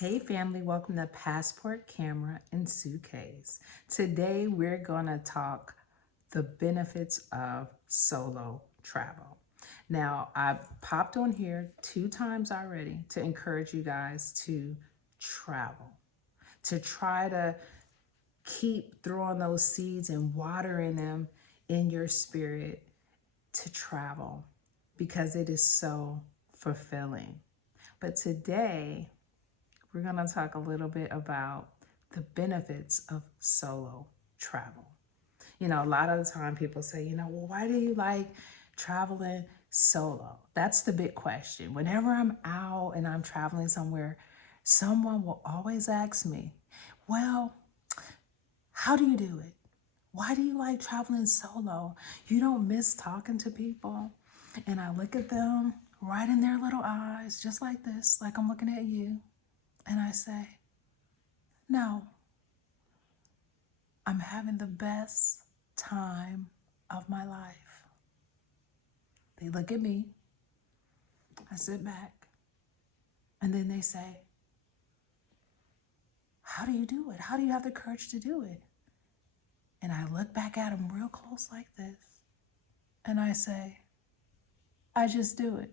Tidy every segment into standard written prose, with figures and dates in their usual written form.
Hey family, welcome to Passport, Camera, and Suitcase. Today we're going to talk the benefits of solo travel. Now, I've popped on here 2 times already to encourage you guys to travel, to try to keep throwing those seeds and watering them in your spirit to travel because it is so fulfilling. But today, we're going to talk a little bit about the benefits of solo travel. You know, a lot of the time people say, well, why do you like traveling solo? That's the big question. Whenever I'm out and I'm traveling somewhere, someone will always ask me, well, how do you do it? Why do you like traveling solo? You don't miss talking to people? And I look at them right in their little eyes, just like this, like I'm looking at you. And I say, no, I'm having the best time of my life. They look at me, I sit back, and then they say, how do you do it? How do you have the courage to do it? And I look back at them real close like this, and I say, I just do it.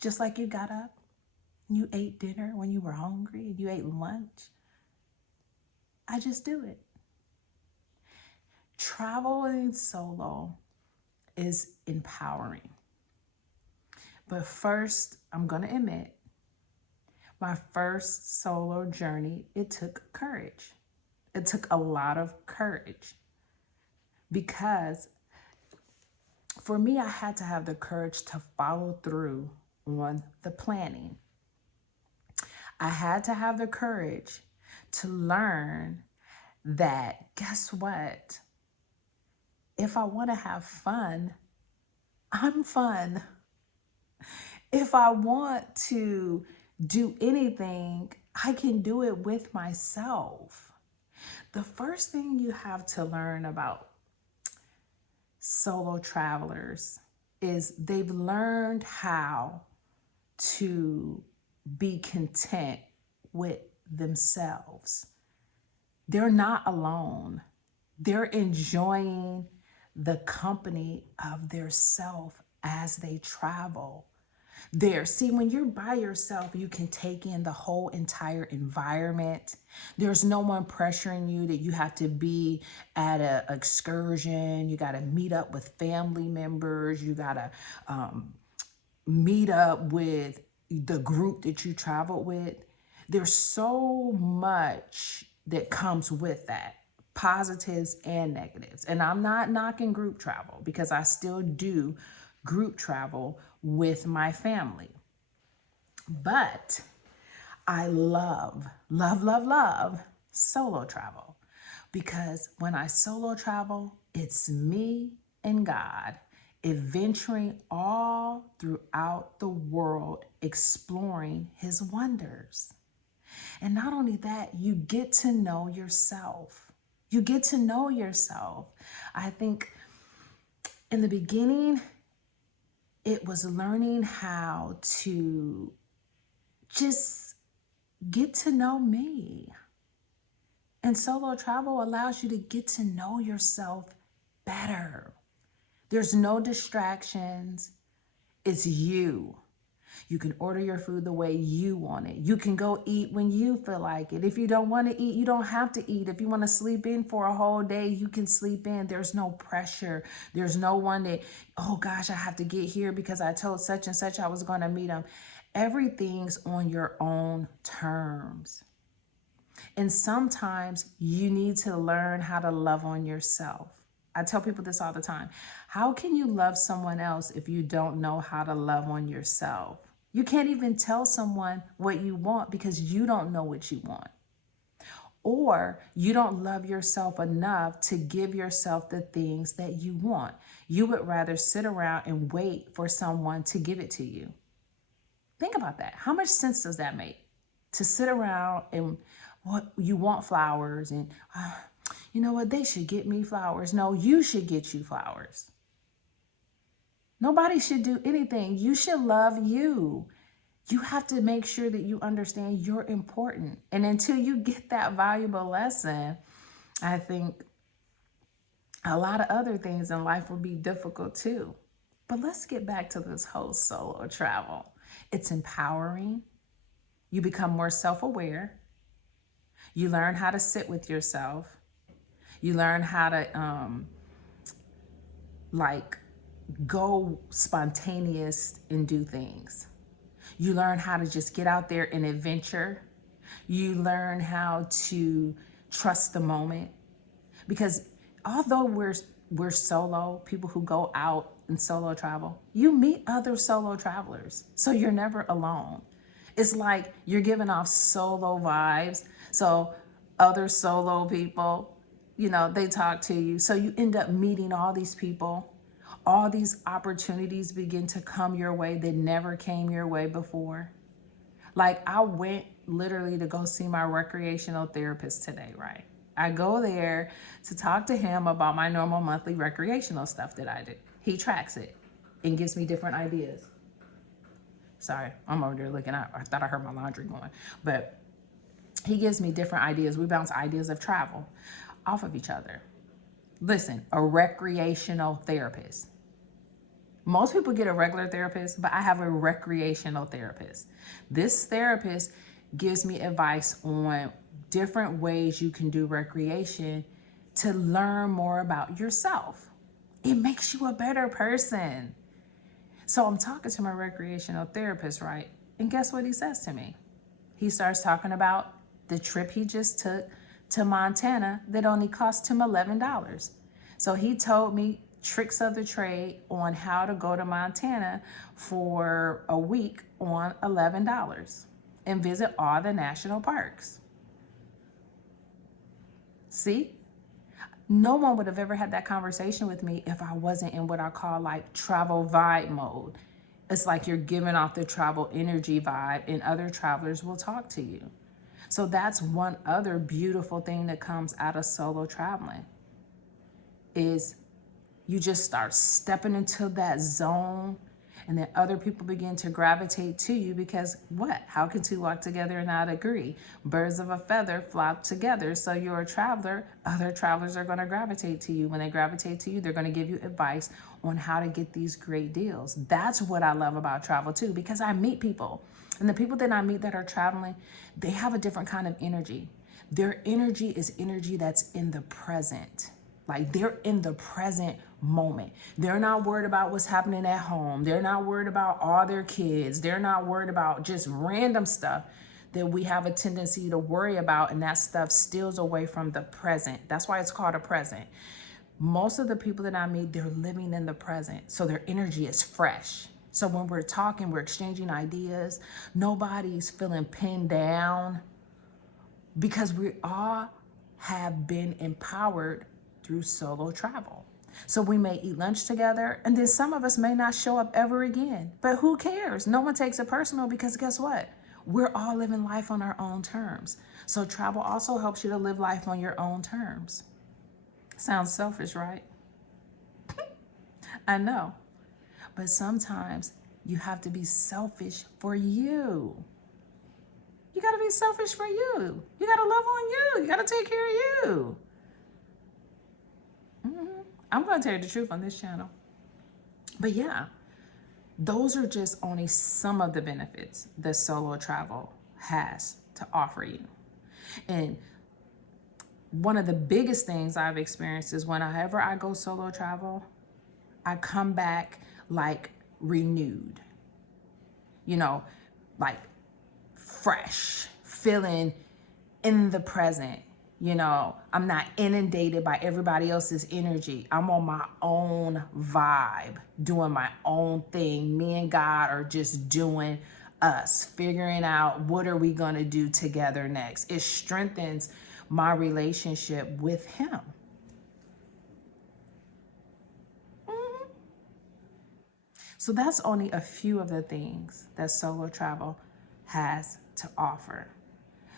Just like you got up, you ate dinner when you were hungry, and you ate lunch. I just do it. Traveling solo is empowering. But first, I'm going to admit, my first solo journey, it took courage. It took a lot of courage because for me, I had to have the courage to follow through on the planning. I had to have the courage to learn that, guess what? If I want to have fun, I'm fun. If I want to do anything, I can do it with myself. The first thing you have to learn about solo travelers is they've learned how to be content with themselves. They're not alone. They're enjoying the company of their self as they travel. See, when you're by yourself, you can take in the whole entire environment. There's no one pressuring you that you have to be at an excursion. You got to meet up with family members. You got to meet up with the group that you traveled with. There's so much that comes with that, positives and negatives. And I'm not knocking group travel because I still do group travel with my family. But I love solo travel because when I solo travel, it's me and God adventuring all throughout the world, exploring his wonders. And not only that, you get to know yourself. You get to know yourself. I think in the beginning, it was learning how to just get to know me. And solo travel allows you to get to know yourself better. There's no distractions. It's you. You can order your food the way you want it. You can go eat when you feel like it. If you don't want to eat, you don't have to eat. If you want to sleep in for a whole day, you can sleep in. There's no pressure. There's no one that, oh gosh, I have to get here because I told such and such I was going to meet them. Everything's on your own terms. And sometimes you need to learn how to love on yourself. I tell people this all the time. How can you love someone else if you don't know how to love on yourself? You can't even tell someone what you want because you don't know what you want. Or you don't love yourself enough to give yourself the things that you want. You would rather sit around and wait for someone to give it to you. Think about that. How much sense does that make? To sit around and what you want flowers and you know what, they should get me flowers. No, you should get you flowers. Nobody should do anything. You should love you. You have to make sure that you understand you're important. And until you get that valuable lesson, I think a lot of other things in life will be difficult too. But let's get back to this whole solo travel. It's empowering. You become more self-aware. You learn how to sit with yourself. You learn how to like go spontaneous and do things. You learn how to just get out there and adventure. You learn how to trust the moment. Because although we're solo, people who go out and solo travel, you meet other solo travelers. So you're never alone. It's like you're giving off solo vibes. So other solo people, they talk to you. So you end up meeting all these people. All these opportunities begin to come your way that never came your way before. Like I went literally to go see my recreational therapist today, right? I go there to talk to him about my normal monthly recreational stuff that I do. He tracks it and gives me different ideas. Sorry, I'm over there looking out. I thought I heard my laundry going. But he gives me different ideas. We bounce ideas of travel off of each other. Listen, a recreational therapist. Most people get a regular therapist, but I have a recreational therapist. This therapist gives me advice on different ways you can do recreation to learn more about yourself. It makes you a better person. So I'm talking to my recreational therapist, right? And guess what he says to me? He starts talking about the trip he just took to Montana that only cost him $11. So he told me tricks of the trade on how to go to Montana for a week on $11 and visit all the national parks. See? No one would have ever had that conversation with me if I wasn't in what I call like travel vibe mode. It's like you're giving off the travel energy vibe and other travelers will talk to you. So that's one other beautiful thing that comes out of solo traveling is you just start stepping into that zone and then other people begin to gravitate to you because what? How can two walk together and not agree? Birds of a feather flock together. So you're a traveler, other travelers are going to gravitate to you. When they gravitate to you, they're going to give you advice on how to get these great deals. That's what I love about travel too, because I meet people. And the people that I meet that are traveling, they have a different kind of energy. Their energy is energy that's in the present. Like they're in the present moment. They're not worried about what's happening at home. They're not worried about all their kids. They're not worried about just random stuff that we have a tendency to worry about. And that stuff steals away from the present. That's why it's called a present. Most of the people that I meet, they're living in the present. So their energy is fresh. So when we're talking, we're exchanging ideas. Nobody's feeling pinned down because we all have been empowered through solo travel. So we may eat lunch together and then some of us may not show up ever again, but who cares? No one takes it personal because guess what? We're all living life on our own terms. So travel also helps you to live life on your own terms. Sounds selfish, right? I know, but sometimes you have to be selfish for you. You got to be selfish for you. You got to love on you. You got to take care of you. I'm going to tell you the truth on this channel. But yeah, those are just only some of the benefits that solo travel has to offer you. And one of the biggest things I've experienced is whenever I go solo travel, I come back like renewed, like fresh, feeling in the present. I'm not inundated by everybody else's energy. I'm on my own vibe, doing my own thing. Me and God are just doing us, figuring out what are we going to do together next. It strengthens my relationship with Him. So that's only a few of the things that solo travel has to offer.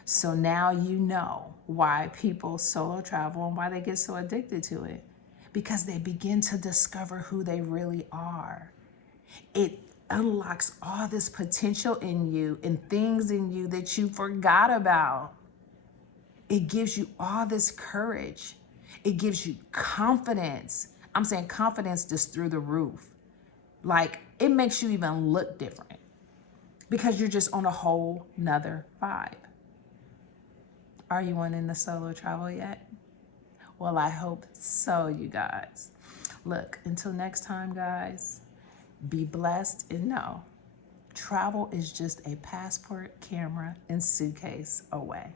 So now you know why people solo travel and why they get so addicted to it. Because they begin to discover who they really are. It unlocks all this potential in you and things in you that you forgot about. It gives you all this courage. It gives you confidence. I'm saying confidence just through the roof. Like, it makes you even look different because you're just on a whole nother vibe. Are you on in the solo travel yet? Well, I hope so, you guys. Look, until next time, guys, be blessed and know travel is just a passport, camera, and suitcase away.